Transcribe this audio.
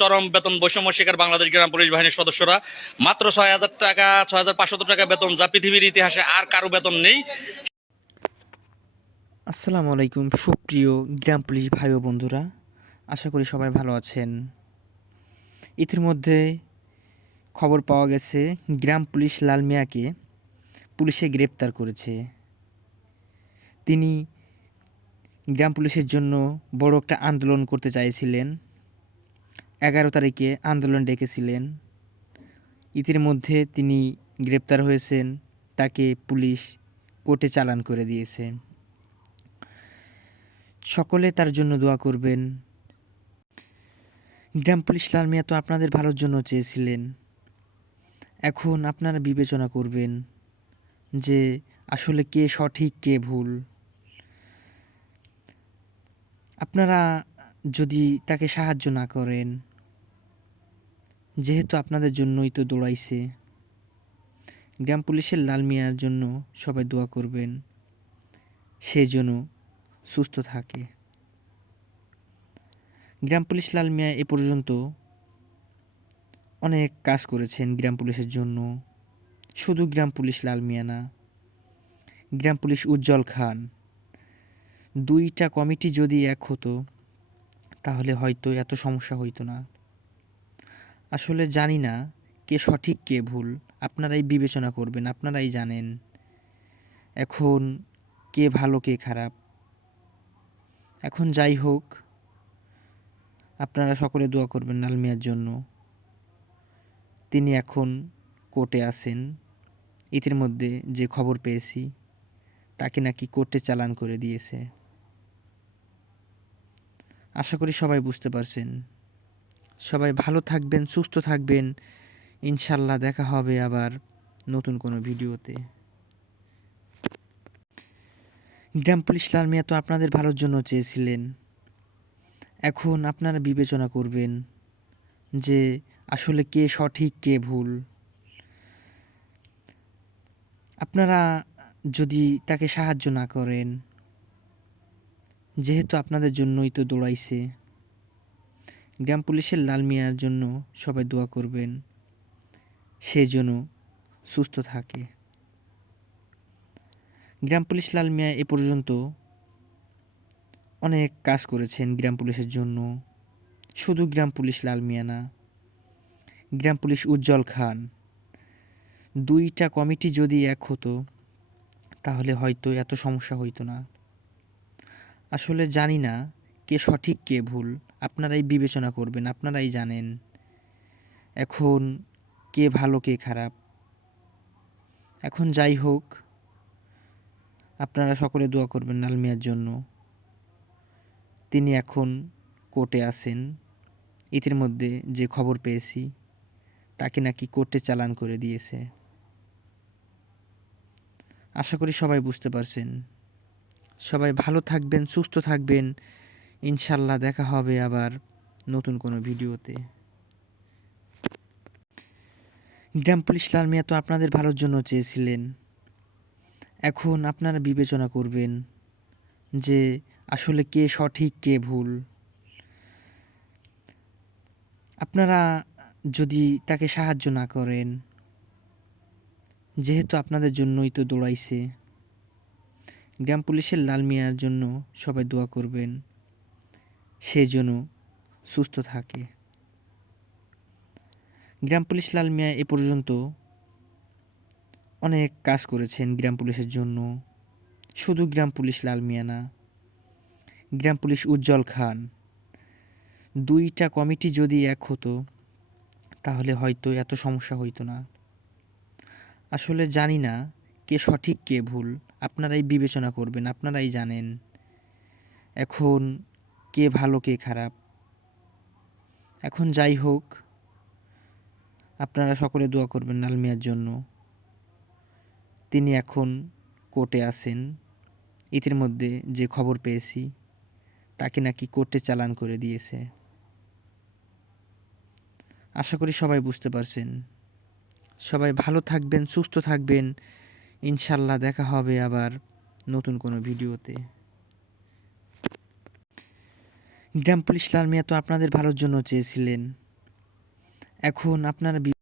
চরম বেতন বৈষম্য শিকার বাংলাদেশ গ্রাম পুলিশ বাহিনীর সদস্যরা মাত্র ৬,০০০ টাকা, ৬,৫০০ টাকা বেতন, যা পৃথিবীর ইতিহাসে আর কারো বেতন নেই। আসসালামু আলাইকুম সুপ্রিয় গ্রাম পুলিশ ভাই ও বন্ধুরা, আশা করি সবাই ভালো আছেন। ইতিমধ্যে খবর পাওয়া গেছে গ্রাম পুলিশ লাল মিয়াকে পুলিশে গ্রেপ্তার করেছে। তিনি গ্রাম পুলিশের জন্য বড় একটা আন্দোলন করতে চাইছিলেন। ১১ তারিখে আন্দোলন ডেকেছিলেন। ইতিমধ্যে তিনি গ্রেপ্তার হয়েছেন, তাকে পুলিশ কোর্টে চালান করে দিয়েছে। সকলে তার জন্য দোয়া করবেন। গ্রাম পুলিশ লাল মিয়া তো আপনাদের ভালোর জন্য চেয়েছিলেন। এখন আপনারা বিবেচনা করবেন যে আসলে কে সঠিক কে ভুল। আপনারা যদি তাকে সাহায্য না করেন, যেহেতু আপনাদের জন্যই তো দৌড়াইছে, গ্রাম পুলিশের লাল মিয়ার জন্য সবাই দোয়া করবেন, সে যেন সুস্থ থাকে। গ্রাম পুলিশ লাল মিয়া এ পর্যন্ত অনেক কাজ করেছেন গ্রাম পুলিশের জন্য। শুধু গ্রাম পুলিশ লাল মিয়া না, গ্রাম পুলিশ উজ্জ্বল খান, দুইটা কমিটি যদি এক হতো তাহলে হয়তো এত সমস্যা হইতো না। আসলে জানি না কে সঠিক কে ভুল, আপনারাই বিবেচনা করবেন, আপনারাই জানেন এখন কে ভালো কে খারাপ। এখন যাই হোক, আপনারা সকলে দোয়া করবেন লাল মিয়ার জন্য। তিনি এখন কোর্টে আছেন। ইতিমধ্যে যে খবর পেয়েছি, তাকে নাকি কোর্টে চালান করে দিয়েছে। আশা করি সবাই বুঝতে পারছেন। সবাই ভালো থাকবেন, সুস্থ থাকবেন। ইনশাল্লাহ দেখা হবে আবার নতুন কোনো ভিডিওতে। গ্রাম পুলিশ লাল মিয়া তো আপনাদের ভালোর জন্য চেয়েছিলেন। এখন আপনারা বিবেচনা করবেন যে আসলে কে সঠিক কে ভুল। আপনারা যদি তাকে সাহায্য না করেন, যেহেতু আপনাদের জন্যই তো দৌড়াইছে, গ্রাম পুলিশের লাল মিয়ার জন্য সবাই দোয়া করবেন, সে যেন সুস্থ থাকে। গ্রাম পুলিশ লাল মিয়া এ পর্যন্ত অনেক কাজ করেছেন গ্রাম পুলিশের জন্য। শুধু গ্রাম পুলিশ লাল মিয়া না, গ্রাম পুলিশ উজ্জ্বল খান, দুইটা কমিটি যদি এক হতো তাহলে হয়তো এত সমস্যা হইতো না। আসলে জানি না কে সঠিক কে ভুল, আপনারাই বিবেচনা করবেন, আপনারাই জানেন এখন কে ভালো কে খারাপ। এখন যাই হোক, আপনারা সকলে দোয়া করবেন লাল মিয়ার জন্য। তিনি এখন কোর্টে আছেন। ইতিমধ্যে যে খবর পেয়েছি, তাকে নাকি কোর্টে চালান করে দিয়েছে। আশা করি সবাই বুঝতে পারছেন। সবাই ভালো থাকবেন, সুস্থ থাকবেন। ইনশাল্লাহ দেখা হবে আবার নতুন কোনো ভিডিওতে। গ্রাম পুলিশ লাল মিয়া তো আপনাদের ভালোর জন্য চেয়েছিলেন। এখন আপনারা বিবেচনা করবেন যে আসলে কে সঠিক কে ভুল। আপনারা যদি তাকে সাহায্য না করেন, যেহেতু আপনাদের জন্যই তো দৌড়াইছে, গ্রাম পুলিশের লাল মিয়ার জন্য সবাই দোয়া করবেন, সে যেন সুস্থ থাকে। গ্রাম পুলিশ লাল মিয়া এ পর্যন্ত অনেক কাজ করেছেন গ্রাম পুলিশের জন্য। শুধু গ্রাম পুলিশ লাল মিয়া না, গ্রাম পুলিশ উজ্জ্বল খান, দুইটা কমিটি যদি এক হতো তাহলে হয়তো এত সমস্যা হইতো না। আসলে জানি না কে সঠিক কে ভুল, আপনারাই বিবেচনা করবেন, আপনারাই জানেন এখন কে ভালো কে খারাপ। এখন যাই হোক, আপনারা সকলে দোয়া করবেন লাল মিয়ার জন্য। তিনি এখন কোর্টে আছেন। ইতিমধ্যে যে খবর পেয়েছি, তাকে নাকি কোর্টে চালান করে দিয়েছে। আশা করি সবাই বুঝতে পারছেন। সবাই ভালো থাকবেন, সুস্থ থাকবেন। ইনশাল্লাহ দেখা হবে আবার নতুন কোনো ভিডিওতে। গ্রাম পুলিশ লাল মিয়া তো আপনাদের ভালোর জন্য চেয়েছিলেন। এখন আপনারা